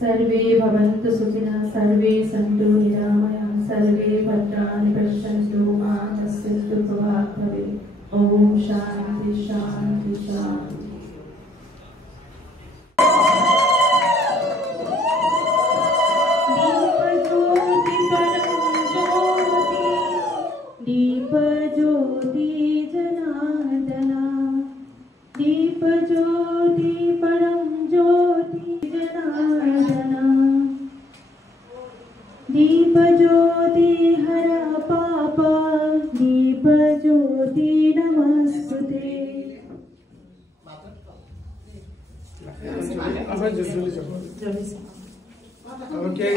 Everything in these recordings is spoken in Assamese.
सर्वे भवन्तु सुखिनः सर्वे सन्तु निरामयाः सर्वे भद्राणि पश्यन्तु मा कश्चित् दुःखभाग् भवेत्। ओम शांति शांति शांति। दीप ज्योति जनार्दना दीप ज्योति परम ज्योति जनार्दना दीप ज्योति हर पाप दीप ज्योति नमस्ते। Okay.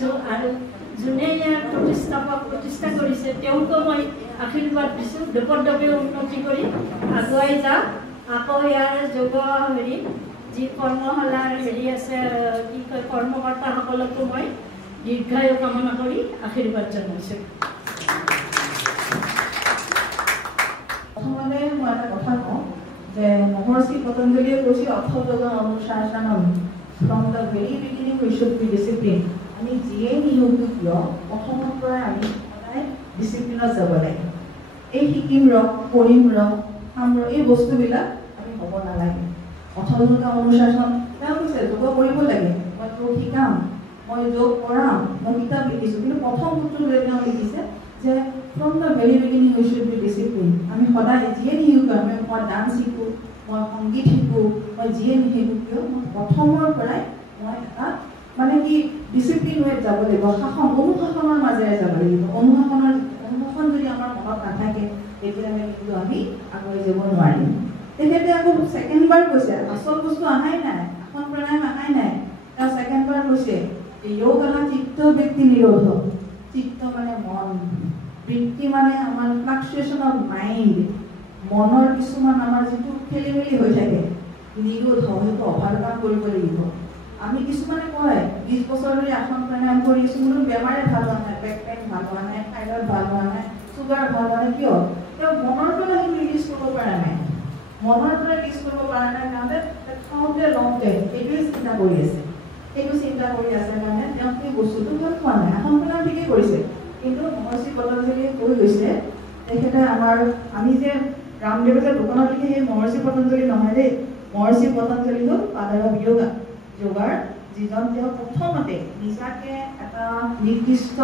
দিছোঁ আৰু যোনে ইয়াৰ প্ৰতিষ্ঠা কৰিছে তেওঁকো মই আশীৰ্বাদ দিছোঁ দুপদৱে উন্নতি কৰি আগুৱাই যাওক। আকৌ ইয়াৰ যোগ যি কৰ্মশালাৰ আছে কি কয় কৰ্মকৰ্তাসকলকো মই দীৰ্ঘায়ু কামনা কৰি আশীৰ্বাদ জনাইছোঁ। প্ৰথমতে মই এটা কথা কওঁ যে মহৰ্ষি পতঞ্জলীয়ে কৈছিল অথযোগ অনুশাসনম from the very beginning we should be discipline. আমি যিয়ে নিয়োগ কিয় প্ৰথমৰ পৰাই আমি সদায় ডিচিপ্লিনত যাব লাগে। এই শিকিম ৰস কৰিম ৰস খাম ৰস এই বস্তুবিলাক আমি হ'ব নালাগে। অথযোগ অনুশাসন তেওঁ কৈছে যোগ কৰিব লাগে, মই তোক শিকাম, মই যোগ কৰাম, মই কিতাপ লিখিছোঁ, কিন্তু প্ৰথম সূত্ৰটোৱে তেওঁ লিখিছে যে from the very beginning we should be discipline. আমি সদায় যিয়ে নিয়োগ মই ডান্স শিকোঁ, মই সংগীত শিকোঁ, মই যিয়ে নিশিকোঁ কিয় মই প্ৰথমৰ পৰাই মই এটা মানে কি ডিচিপ্লিন ৱেত যাব লাগিব, অনুশাসনৰ মাজেৰে যাব লাগিব। অনুশাসন যদি আমাৰ মনত নাথাকে তেতিয়াহ'লে কিন্তু আমি আগুৱাই যাব নোৱাৰিম। তেখেতে আকৌ ছেকেণ্ডবাৰ কৈছে আচল বস্তু অহাই নাই, আসন প্ৰণায়াম অহাই নাই। তেওঁ ছেকেণ্ডবাৰ কৈছে যোগা চিত্ত বৃত্তি নিৰোধ। চিত্ত মানে মন, বৃত্তি মানে আমাৰ ফ্লাকচুৱেশ্যন অফ মাইণ্ড, মনৰ কিছুমান আমাৰ যিটো খেলি মেলি হৈ থাকে নিৰোধ সেইটো অভাৰ কাম কৰিব লাগিব। আমি কিছুমানে কয় 20 বছৰ ধৰি আসন প্ৰণায়াম কৰি আছোঁ, কোনো বেমাৰে ভাল হোৱা নাই, বেক পেইন ভাল হোৱা নাই, থাইৰয়ড ভাল হোৱা নাই, চুগাৰ ভাল হোৱা নাই, কিয়? তেওঁ মনৰ পৰা সেইটো ৰিলিজ কৰিব পৰা নাই। মনৰ পৰা ৰিলিজ কৰিব পৰা নাই কাৰণে খাওঁতে লওঁতে সেইটোৱে চিন্তা কৰি আছে, সেইটো চিন্তা কৰি আছে কাৰণে তেওঁ সেই বস্তুটো ভাল পোৱা নাই। আসন প্ৰণায়াম ঠিকেই কৰিছে, কিন্তু মহৰ্ষি পতঞ্জলীয়ে কৈ গৈছে তেখেতে আমি যে ৰামদেৱে যে দোকানত লিখে সেই মহৰ্ষি পতঞ্জলী নহয় দেই। মহৰ্ষি পতঞ্জলী হ'ল ফাদাৰ অফ যোগা, যোগাৰ যিজন তেওঁ প্ৰথমতে নিজাকে এটা নিৰ্দিষ্ট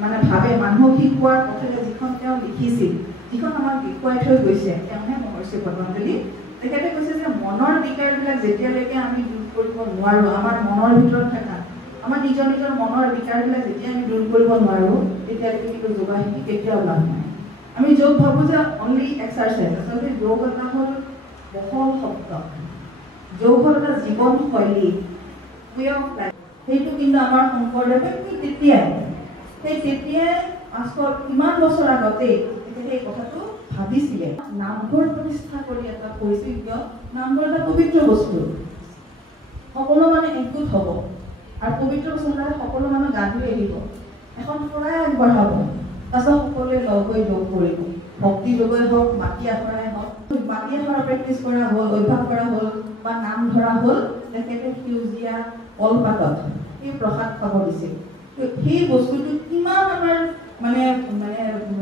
মানে ভাৱে মানুহক শিকোৱাৰ কথাকে যিখন তেওঁ লিখিছিল, যিখন আমাক দেখুৱাই থৈ গৈছে, তেওঁহে মহৰ্ষি পতঞ্জলী। তেখেতে কৈছে যে মনৰ বিকাৰবিলাক যেতিয়ালৈকে আমি দূৰ কৰিব নোৱাৰোঁ, আমাৰ মনৰ ভিতৰত থকা আমাৰ নিজৰ মনৰ বিকাৰবিলাক যেতিয়া আমি দূৰ কৰিব নোৱাৰোঁ তেতিয়ালৈকে কিন্তু যোগা শিকি কেতিয়াও লাভ নাই। আমি যোগ ভাবোঁ যে অনলি এক্সাৰচাইজ, আচলতে যোগ এটা হ'ল বহল শব্দ, যোগ হ'ল এটা জীৱনশৈলী, ৱে অফ লাইফ। সেইটো কিন্তু আমাৰ শংকৰদেৱে তেতিয়াই আচল কিমান বছৰ আগতেই সেই কথাটো ভাবিছিলে। নামঘৰ প্ৰতিষ্ঠা কৰি এটা কৰিছিল, কিয় নামঘৰ এটা পবিত্ৰ বস্তু, সকলো মানে একগোট হ'ব আৰু পবিত্ৰ বস্তু হ'লে সকলো মানুহ গা ধুই আহিব, এখন শৰাই আগবঢ়াব, তাৰপিছত সকলোৱে লগ হৈ যোগ কৰিব। ভক্তি যোগই হওক, মাটি আখৰাই হওক, মাটি আখৰা প্ৰেক্টিছ কৰা হ'ল, অভ্যাস কৰা হ'ল বা নাম ধৰা হ'ল, তেখেতে সেউজীয়া কলপাতত সেই প্ৰসাদ খাব দিছিল। সেই বস্তুটো কিমান আমাৰ মানে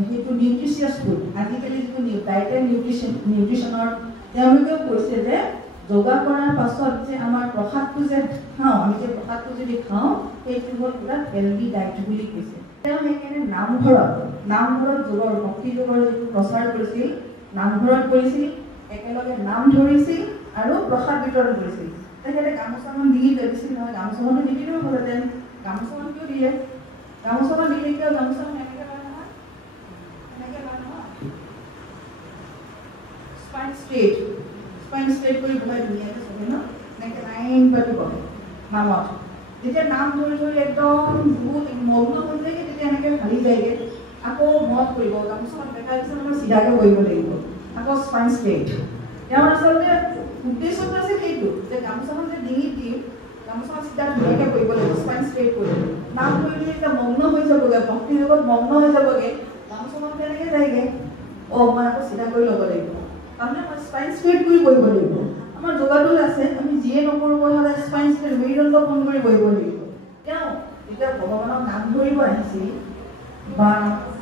সেইটো নিউট্ৰিচিয়াছ ফুড। আজিকালি যিটো ডায়েটেড নিউট্ৰিশ্যনৰ তেওঁলোকেও কৈছে যে যোগা কৰাৰ পাছত যে আমাৰ প্ৰসাদটো যে খাওঁ, আমি যে প্ৰসাদটো যদি খাওঁ সেইটো হ'ল পুৰা হেল্ডি ডায়েট বুলি কৈছে। তেওঁ সেইকাৰণে নামঘৰত যোগৰ ভক্তি যোগৰ যিটো প্ৰচাৰ কৰিছিল, নামঘৰত কৰিছিল, একেলগে নাম ধৰিছিল আৰু প্ৰসাদ বিতৰণ কৰিছিল। তেখেতে গামোচাখন দি দিছিল নহয়, গামোচাখনো নিদিলেও হ'লহেঁতেন, গামোচাখন কিয় দিলে? গামোচাখন দিলে কিয়? গামোচাখন এনেকৈ লয় নহয়, এনেকৈ লয় নহয়, স্পাইন ষ্ট্ৰেট কৰি বহাই ধুনীয়াকৈ চবে ন, এনেকৈ লাইন পাতি বহে নামত। যেতিয়া নাম ধৰি একদম বহুত মগ্ন হৈ যায়গৈ, তেতিয়া এনেকৈ ভালি যায়গৈ, আকৌ মত কৰিব, গামোচাখন বেকাৰ পিছত আমাৰ চিধাকৈ কৰিব লাগিব, আকৌ স্পাইন ষ্ট্ৰেট। তেওঁৰ আচলতে উদ্দেশ্যটো আছে সেইটো যে গামোচাখন যে ডিঙিত দিম, গামোচাখন চিধা ধুনীয়াকৈ কৰিব লাগিব, স্পাইন ষ্ট্ৰেট কৰিব। নাম ধৰি এতিয়া মগ্ন হৈ যাবগৈ, ভক্তি যোগত মগ্ন হৈ যাবগৈ, গামোচাখন তেনেকৈ যায়গৈ, মই আকৌ চিধা কৰি ল'ব লাগিব, তাৰমানে মই স্পাইন ষ্ট্ৰেট কৰি কৰিব লাগিব। আমাৰ যোগাটো আছে, আমি যিয়ে নকৰোঁ সদায় স্পাইন ষ্ট্ৰেট মেৰুদণ্ড ফোন কৰি বহিব লাগিব। তেওঁ যেতিয়া ভগৱানক নাম ধৰিব আহিছিল বা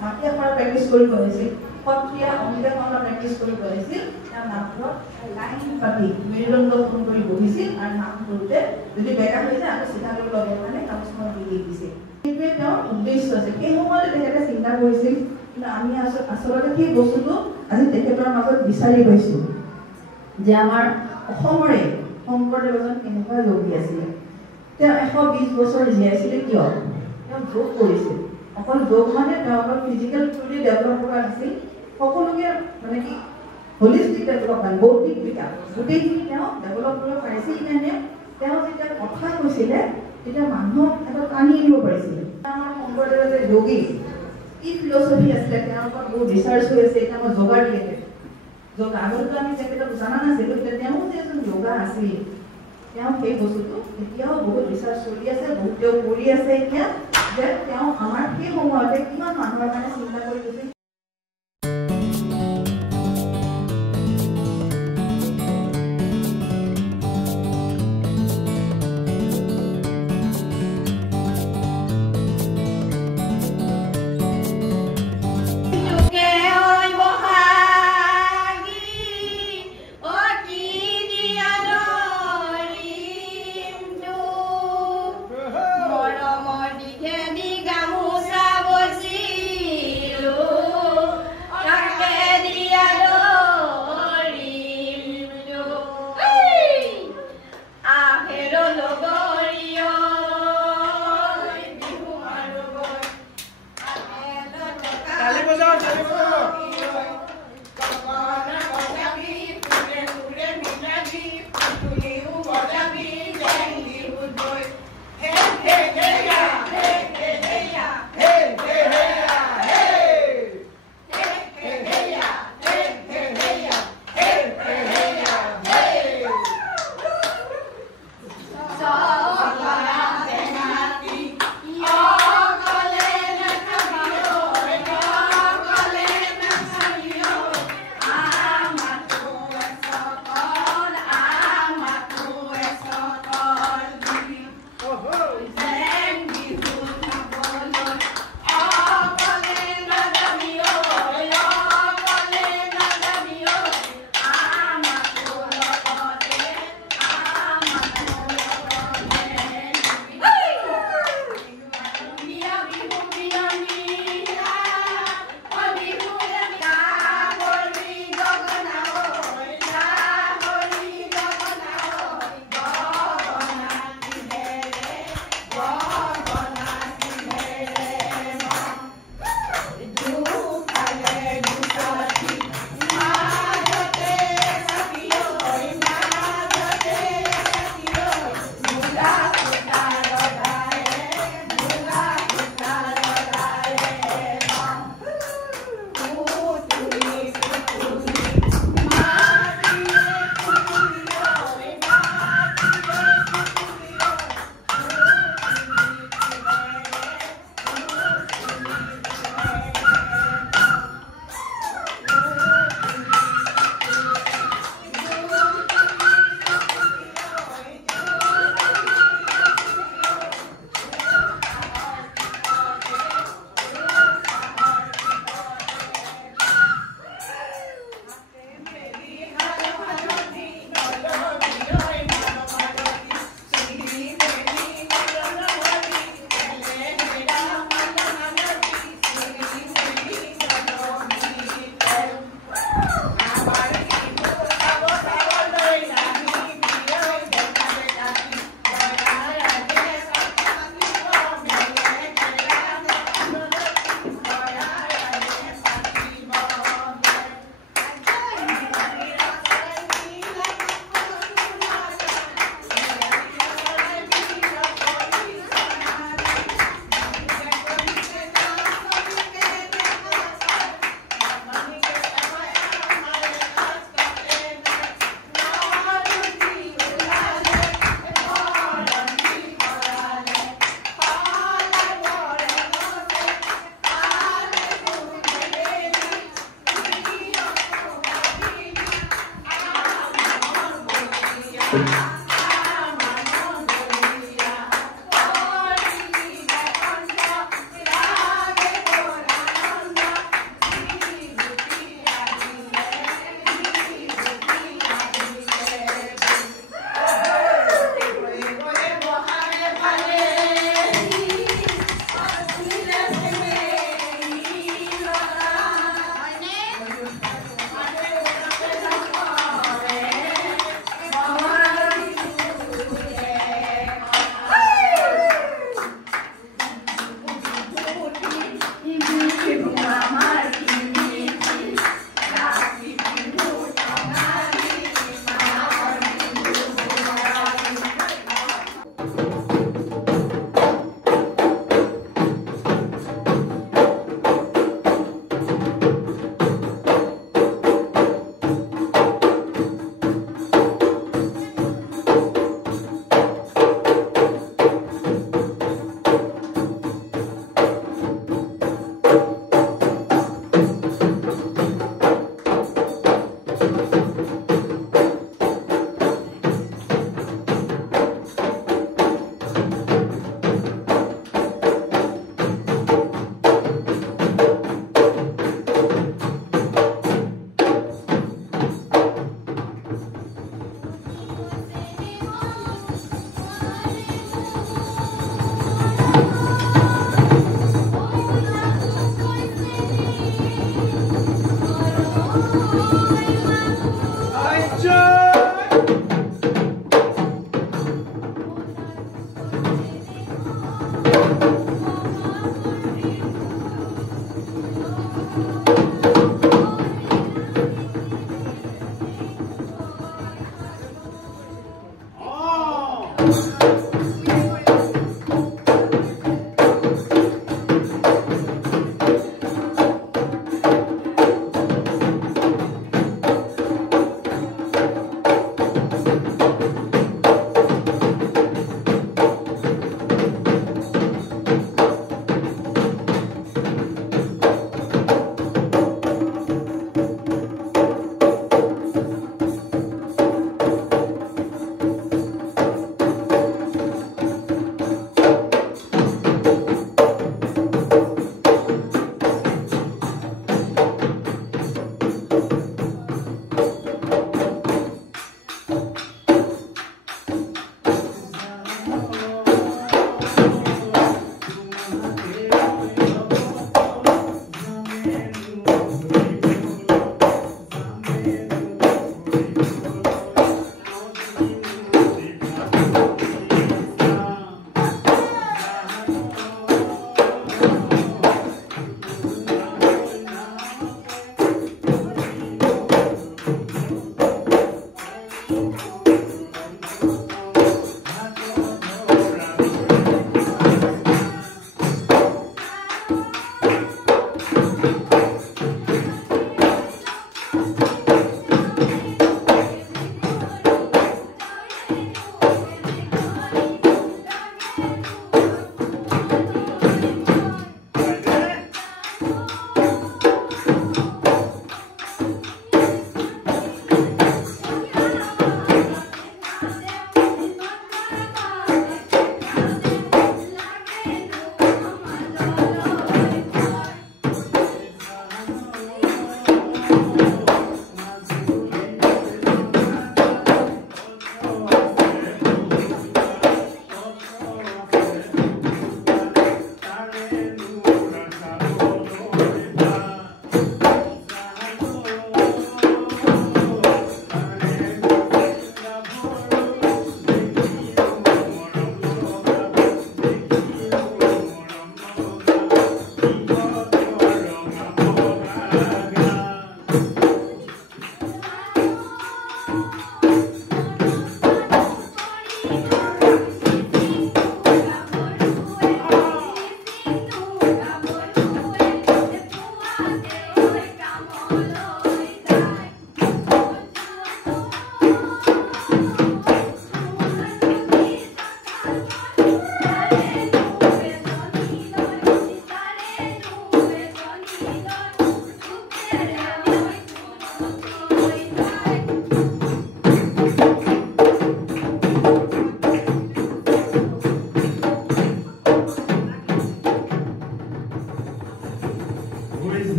মাটি আখৰা প্ৰেক্টিছ কৰিব আহিছিল, সত্ৰীয়া অংগীকাৰণৰ প্ৰেক্টিছ কৰিব আহিছিল, তেওঁ নামঘৰত লাইন পাতি মেৰুদণ্ড ফোন কৰি বহিছিল আৰু নাম ধৰোঁতে যদি বেকা হৈ যায় আকৌ চিধা কৰি ল'ব কাৰণে গামোচাখন দি দিছিল। সেইটোৱে তেওঁৰ উদ্দেশ্য আছে। সেই সময়তে তেখেতে চিন্তা কৰিছিল, কিন্তু আমি আচলতে সেই বস্তুটো আজি তেখেতৰ মাজত বিচাৰি পাইছোঁ যে আমাৰ অসমৰে শংকৰদেৱ এজন কেনেকুৱা যোগী আছিলে। তেওঁ 120 বছৰ জীয়াইছিলে কিয়? তেওঁ যোগ কৰিছিল। অকল যোগ মানে তেওঁ অকল ফিজিকেল থ্ৰুদি ডেভেলপ কৰা নাছিল, সকলোকে মানে কি হলিষ্টিক ডেভেলপমেণ্ট, বৌদ্ধিক বিকাশ গোটেইখিনি তেওঁ ডেভেলপ কৰিব পাৰিছিল। কাৰণে তেওঁ যেতিয়া কথা কৈছিলে তেতিয়া মানুহক এটা টানি আনিব পাৰিছিলে আমাৰ শংকৰদেৱে যে যোগী কি ফিলচফি আছিলে তেওঁলোকৰ বহুত ৰিচাৰ্চ হৈ আছে এতিয়া মই যোগাৰ ৰিলেটেড যোগা আগতো আমি তেখেতক জানা নাছিলোঁ তেওঁ যে এজন যোগা আছিল তেওঁ সেই বস্তুটো এতিয়াও বহুত ৰিচাৰ্চ চলি আছে বহুত তেওঁ কৰি আছে এতিয়া যে তেওঁ আমাৰ সেই সময়তে কিমান মানুহৰ কাৰণে চিন্তা কৰি গৈছে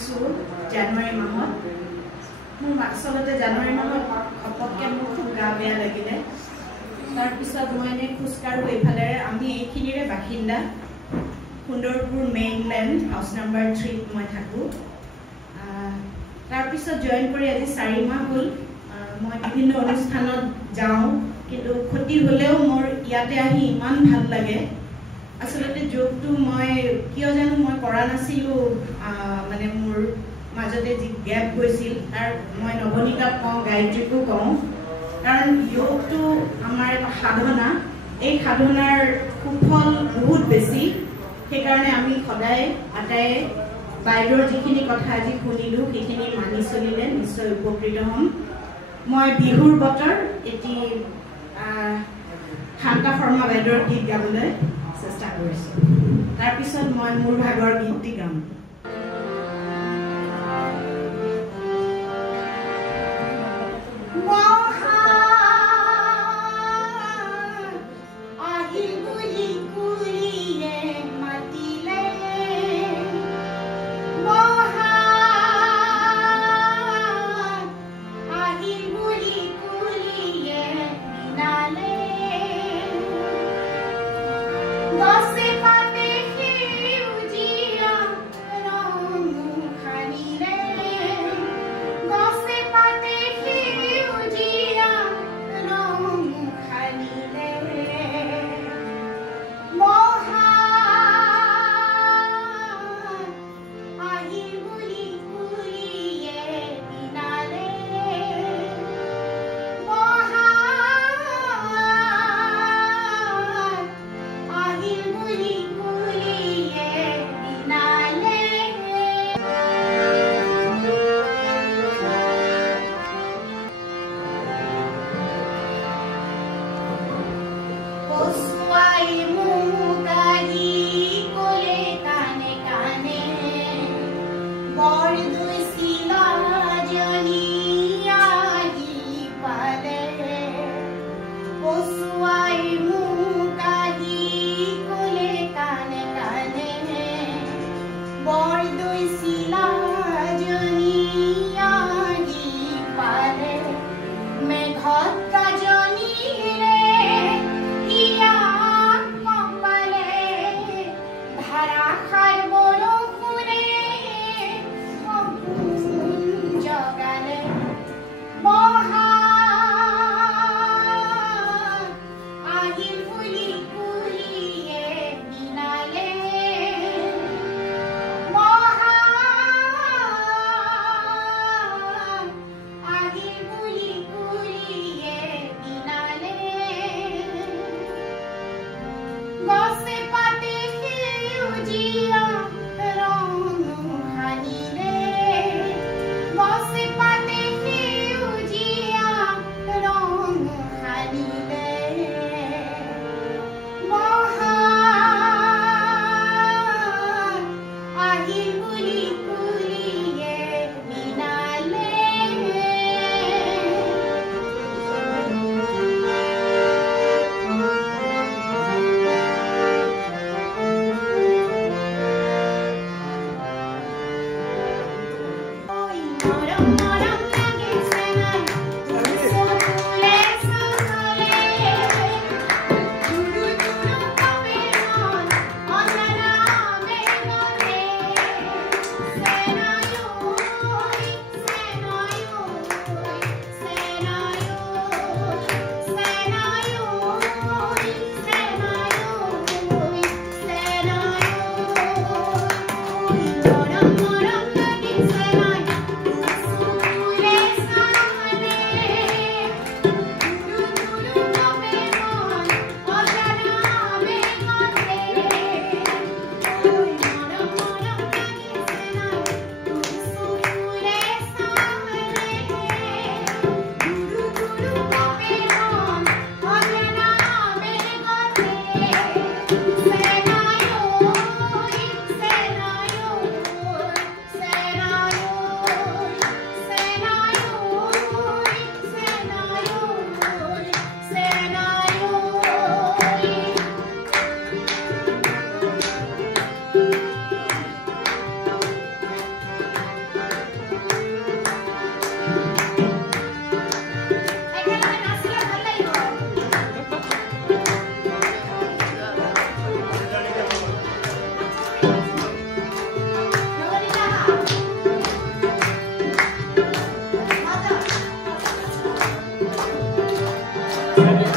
আহিছোঁ জানুৱাৰী মাহত। মোৰ আচলতে জানুৱাৰী মাহত ঘপককৈ মোৰ খুব গা বেয়া লাগিলে। তাৰপিছত মই এনেই খোজকাঢ়োঁ এইফালেৰে। আমি এইখিনিৰে বাসিন্দা, সুন্দৰপুৰ মেইনলেণ্ড হাউচ নম্বৰ 3ত মই থাকোঁ। তাৰপিছত জইন কৰি আজি 4 মাহ হ'ল। মই বিভিন্ন অনুষ্ঠানত যাওঁ, কিন্তু ক্ষতি হ'লেও মোৰ ইয়াতে আহি ইমান ভাল লাগে। আচলতে যোগটো মই কিয় জানো মই কৰা নাছিলোঁ, মানে মোৰ মাজতে যি গেপ গৈছিল তাৰ মই নৱনীতাক কওঁ, গায়ত্ৰীকো কওঁ, কাৰণ যোগটো আমাৰ এটা সাধনা। এই সাধনাৰ সুফল বহুত বেছি। সেইকাৰণে আমি সদায় আটায়ে বাইদেউৰ যিখিনি কথা আজি শুনিলোঁ সেইখিনি মানি চলিলে নিশ্চয় উপকৃত হ'ম। মই বিহুৰ বতৰ এটি শান্তা শৰ্মা বাইদেউৰ গীত গাবলৈ চেষ্টা কৰিছোঁ। তাৰপিছত মই মোৰ ভাগৰ গীতটি গাম। মেঘত গাজনি রে হিয়া Hare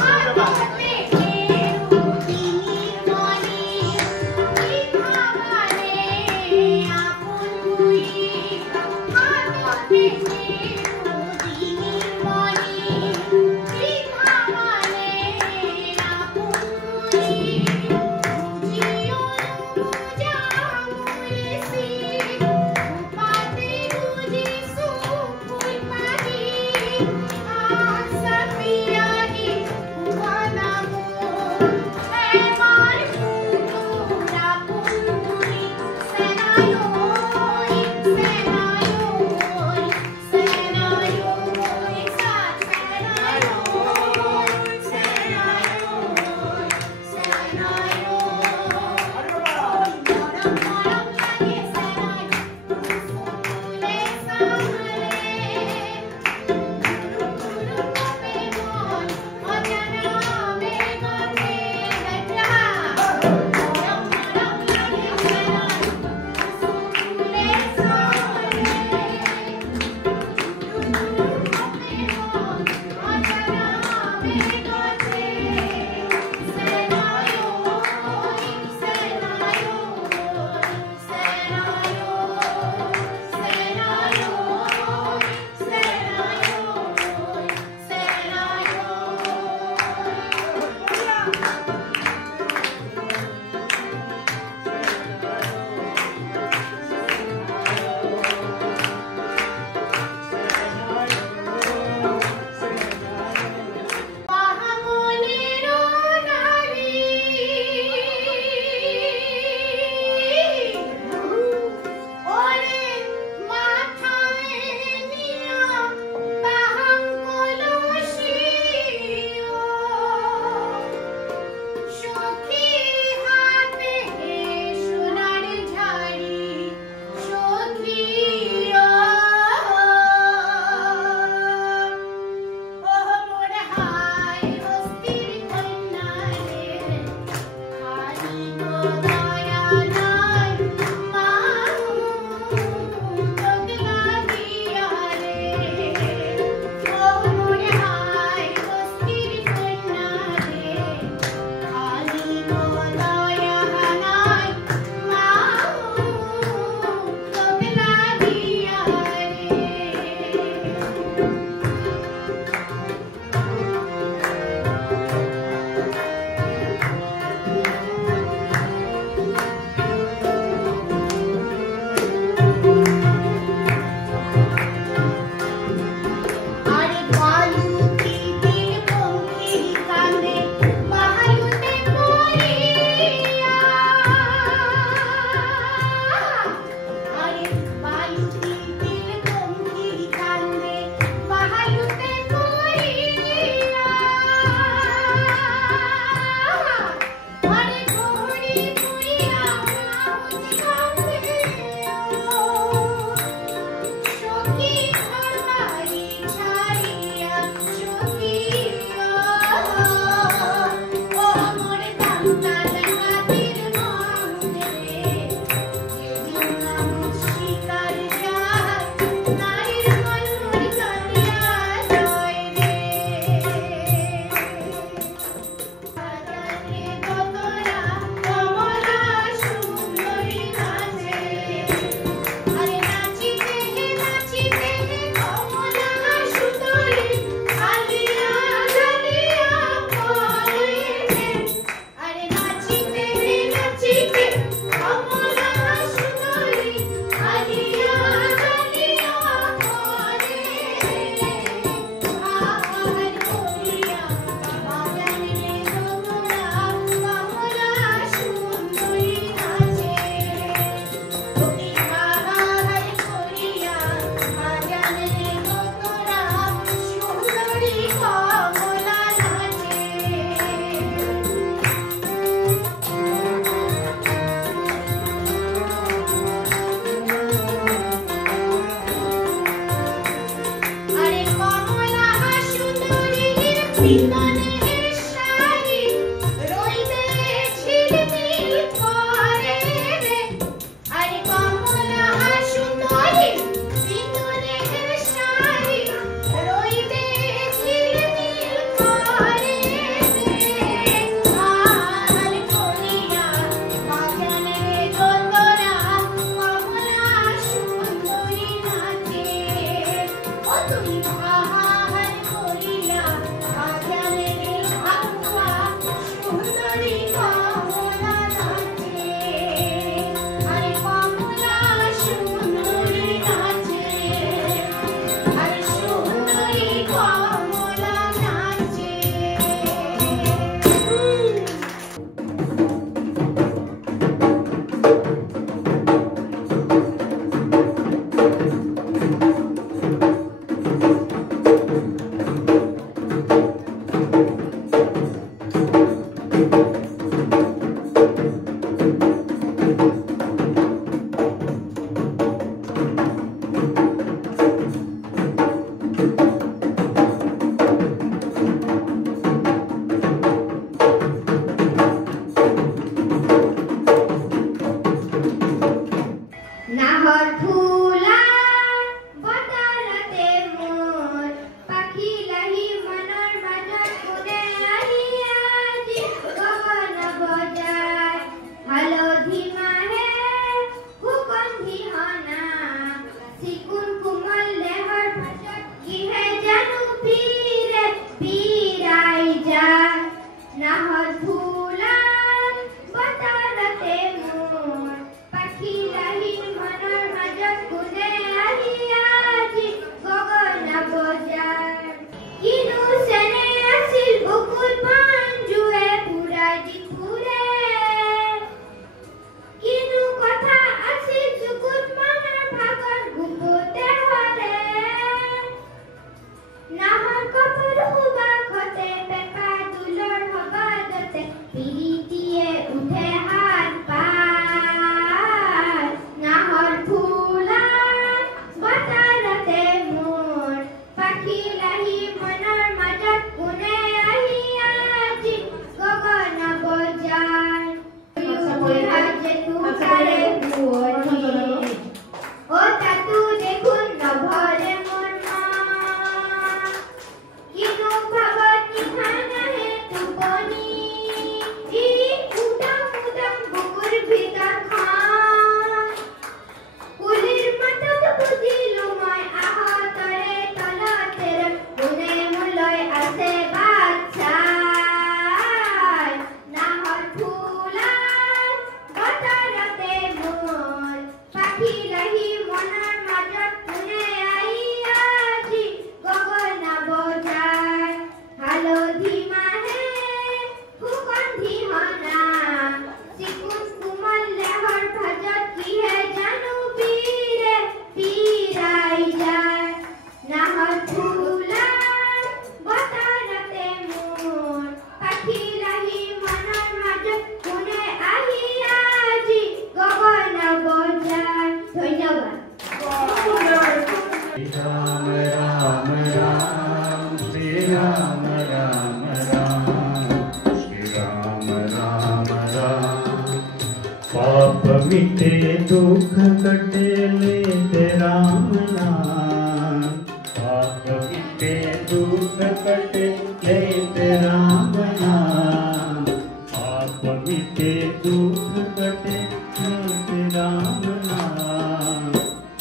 मिटे दुख कटे लेते राम नाम। पाप मिटे दुख कटे लेते राम नाम। पाप मिटे दुख कटे लेते राम नाम।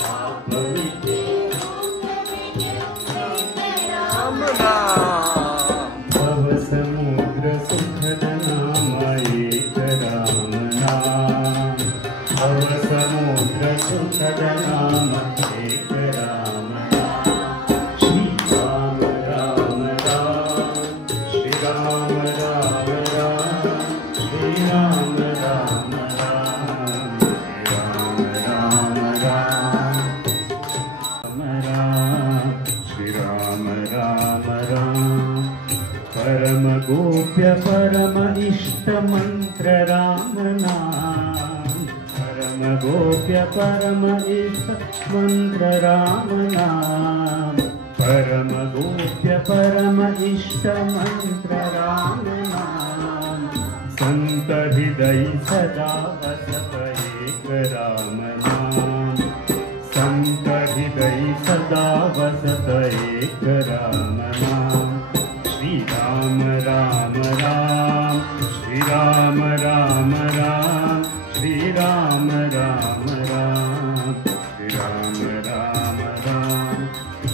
पाप मिटे भव समुद्र सुखद नाम एक राम नाम। भव समुद्र सुखद नाम एक राम नाम। श्री राम राम राम श्री राम राम राम श्री राम राम राम राम राम राम श्री राम राम राम। परम गोप्य परम इष्ट मंत्र राम नाम। परम गोप्य परम इष्ट मंत्र राम नाम। परम गोप्य परम इष्ट मंत्र राम नाम। संत हृदय सदा बसत एक राम नाम। संत हृदय सदा बसत एक राम नाम। श्री राम राम राम श्री राम राम राम श्री राम राम राम श्री राम राम राम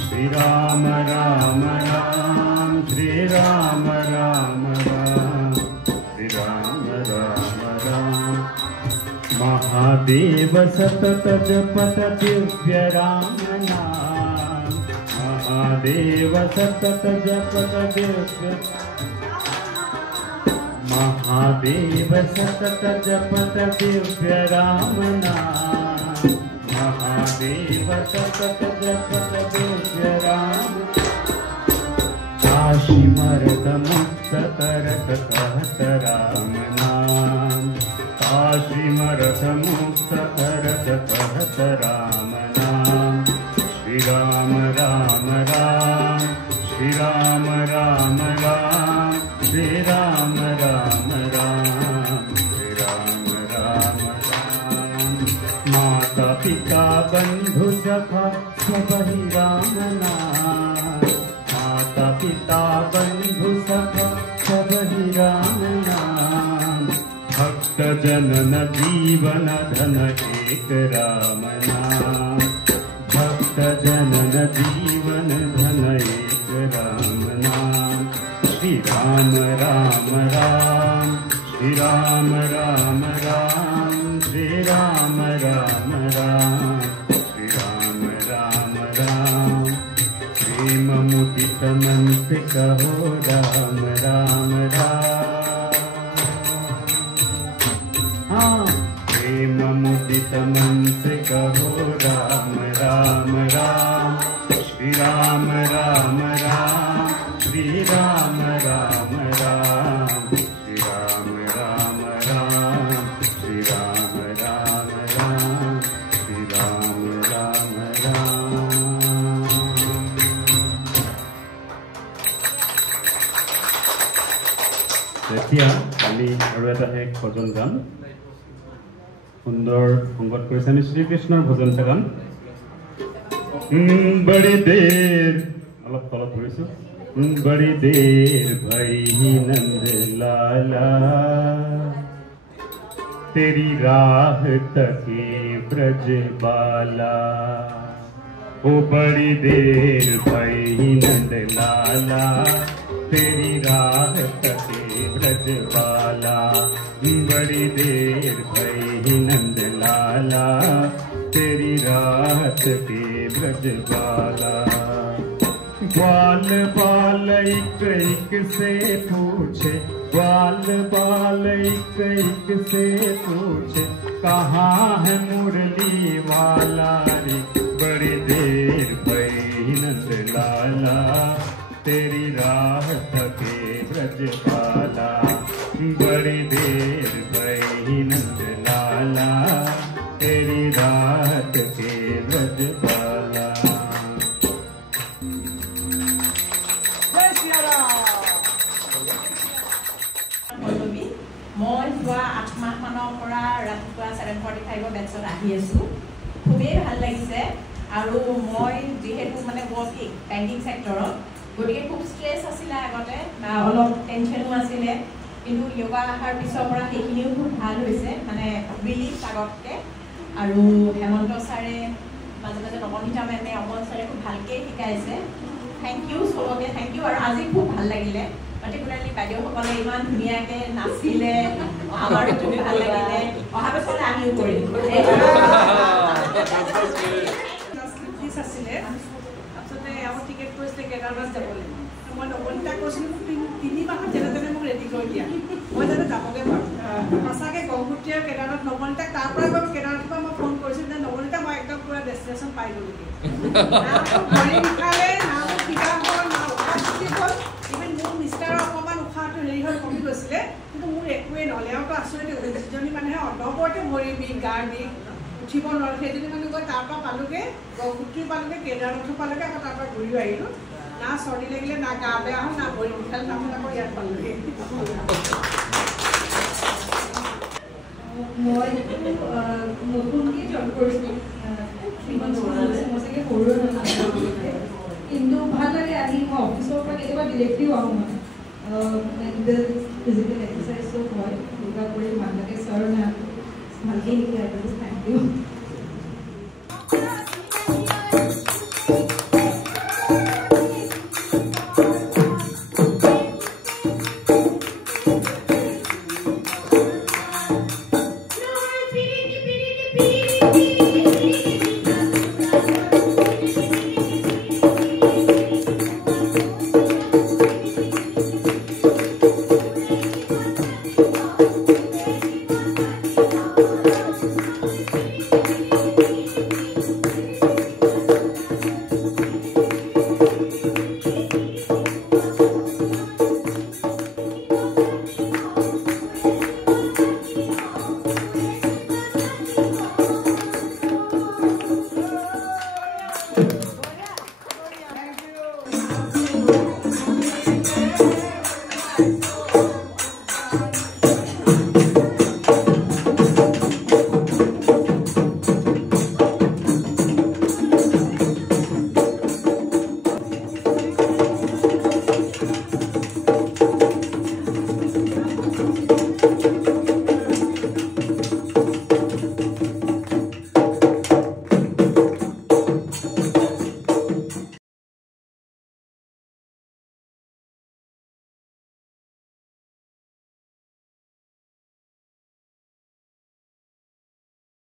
श्री राम राम राम श्री राम राम राम श्री राम राम राम। महादेव सतत जपत दिव्य राम नाम। महादेव सतत जपत दिव्य। महादेव सतत जपत दिव्य राम नाम। महादेव सतत जपत दिव्य राम। काशी मरत मुक्त करत कहत राम नाम। काशी मरत मुक्त करत कहत राम नाम। श्री राम राम राम श्री राम राम राम श्री राम राम राम श्री राम राम राम। माता पिता बंधु सखा सबहि राम नाम। माता पिता बंधु सखा सबहि राम नाम। भक्त जनन जीवन धन एक राम नाम। भक्त जनन जीवन धन एक राम नाम। श्री राम राम राम श्री राम राम राम श्री राम राम राम श्री राम राम राम। प्रेम मुदित मन से कहो राम राम राम। हाँ प्रेम मुदित मन से कहो राम राम राम। श्री राम राम राम श्री राम राम राम श्री राम राम राम श्री राम राम राम श्री राम राम राम। এতিয়া আমি আৰু এটা এক ভজন গাম। সুন্দৰ সংগত কৰিছে আমি শ্ৰীকৃষ্ণৰ ভজন গাম। बड़ी देर अलग तलत धरिছো। बड़ी देर भाई नंद लाला तेरी राह तके ब्रज बाला। ओ बड़ी देर भाई नंद लाला तेरी राह तके ब्रज बाला। बड़ी देर भाई नंद लाला तेरी रात के ब्रज बाला। ग्वाल बाल एक एक से पूछे। ग्वाल बाल एक एक से पूछे कहाँ है मुरली वाला रे। बड़ी देर भई नंद लाला तेरी राह थके ब्रज बाला। बड़ी देर भई नंद लाला तेरी रात के ब्रज बाला। মই যোৱা 8 মাহমানৰ পৰা ৰাতিপুৱা 7:45 বেটছত আহি আছোঁ। খুবেই ভাল লাগিছে আৰু মই যিহেতু মানে ৱৰ্কিং বেংকিং ছেক্টৰত, গতিকে খুব ষ্ট্ৰেছ আছিলে আগতে, অলপ টেনশ্যনো আছিলে, কিন্তু য়োগা অহাৰ পিছৰ পৰা সেইখিনিও খুব ভাল হৈছে, মানে ৰিলিফ আগতকৈ। আৰু হেমন্ত ছাৰে মাজে মাজে নৱনীতা মেমে অমল ছাৰে খুব ভালকৈ শিকাইছে। থেংক ইউ চবকে, থেংক ইউ। আৰু আজি খুব ভাল লাগিলে, পাৰ্টিকুলাৰলি বাইদেউসকলে ইমান ধুনীয়াকৈ নাচিলে, আমাৰো খুব ভাল লাগিলে। অহা বছৰলৈ আমিও কৰিম। আছিলে তাৰপিছতে আমাৰ টিকেট কৰিছিলে কেদাৰনাথ যাবলৈ। মই নৱনীতাক কৈছিলোঁ মোক 3 মাহত যেনে তেনে মোক ৰেডি কৰি দিয়া, মই যাতে যাবগৈ পাৰোঁ। সঁচাকৈ গংগোত্ৰী আৰু কেদাৰনাথ নৱনীতাক তাৰ পৰা গৈ কেদাৰনাথৰ পৰা মই ফোন কৰিছিলোঁ যে নৱনীতা মই একদম পুৰা ডেষ্টিনেশ্যন পাই গ'লোগৈ। ভৰি বিষালে, না মোৰ কিবা হ'ল, না উশাহ চুটি হ'ল, ইভেন মোৰ মিষ্টাৰৰ অকণমান উশাহটো হেৰি হৈ কমি গৈছিলে, কিন্তু মোৰ একোৱেই নহ'লে। আৰু আচৰিত হৈছে যিজনী মানুহে অনবৰতে ভৰি বিষ, গাৰ বিষ, উঠিব নোৱাৰে, সেইজনী মানুহ গৈ তাৰ পৰা পালোগৈ, গংগোত্ৰী পালোগৈ, কেদাৰনাথো পালোগৈ, আকৌ তাৰ পৰা ঘূৰিও আহিলোঁ। না চৰ্দি লাগিলে, না গা বেয়া হ'ল, না ভৰি বিষাল, তাৰপিছত আকৌ ইয়াত পালোগৈ। মই নতুনকৈ জইন কৰিছিলোঁ, 3 months মই চাগে সৰুৱে নাথাকে, কিন্তু ভাল লাগে আহি। মই অফিচৰ পৰা কেতিয়াবা ডিৰেক্টলিও আহোঁ, মানে মেণ্টেল ফিজিকেল এক্সাৰচাইজো হয়, য়োগা কৰি মানুহকে ছাৰ ভালকৈ শিকাই। Thank U.